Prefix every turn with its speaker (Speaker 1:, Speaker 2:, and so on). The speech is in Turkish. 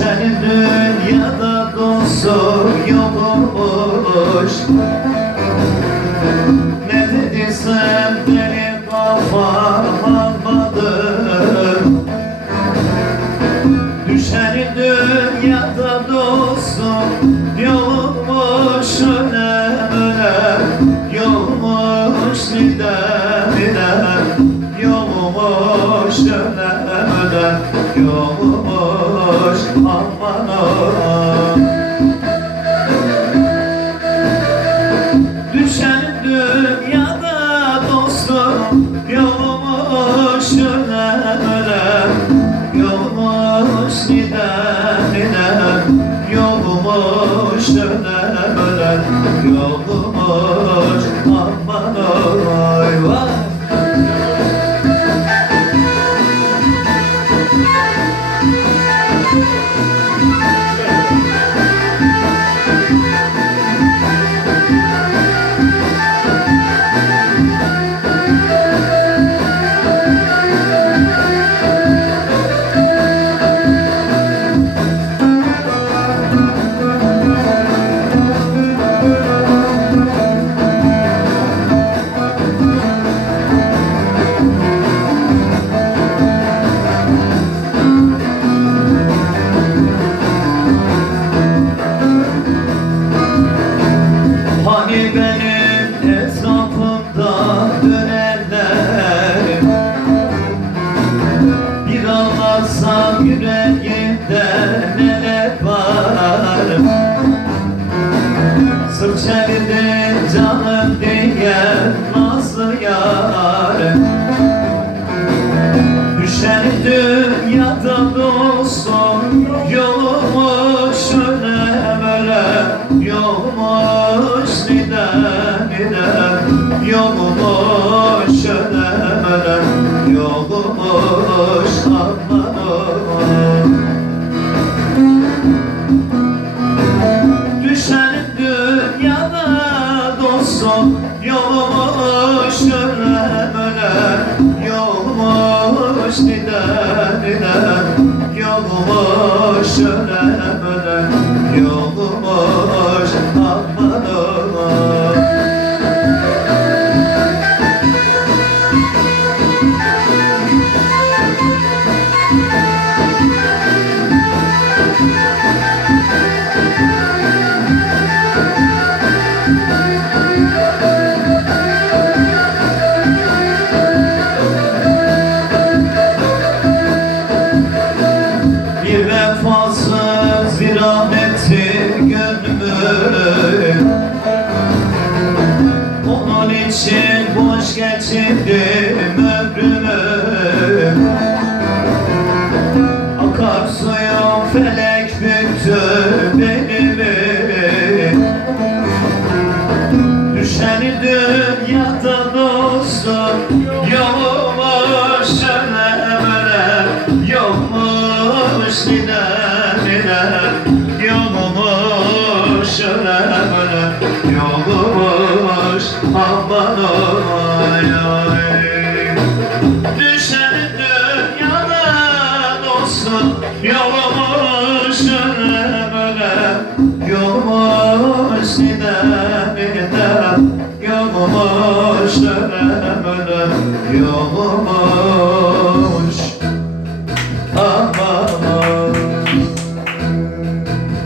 Speaker 1: Düşenin dünyada dostu yokmuş. Ne dediysem benim kafam almadı Düşenin dünyada dostu yokmuş. Önem önem Yokmuş. Nidem nidem Yokmuş? Önem önem Yokmuş aman Düşen dünyada dostum Yokmuş önem önem Yokmuş nidem nidem Yokmuş çevirdin canım diye nazlı yar. Düşen dünyada dostum Yolmuş önem önem Yolmuş nidem nidem Yolmuş Yolmuş aman dostum Yolmuş önem Yolmuş nidem Yolmuş önem Yolmuş gönlümü Onun için boş geçirdim ömrümü. Akarsuyum felek büktü Düşeni dünyada dostum Yokmuş önem önem Yokmuş nidem Aman oy Düşeni dünyada dostum Yokmuş nidem nidem Yokmuş önem önem Yokmuş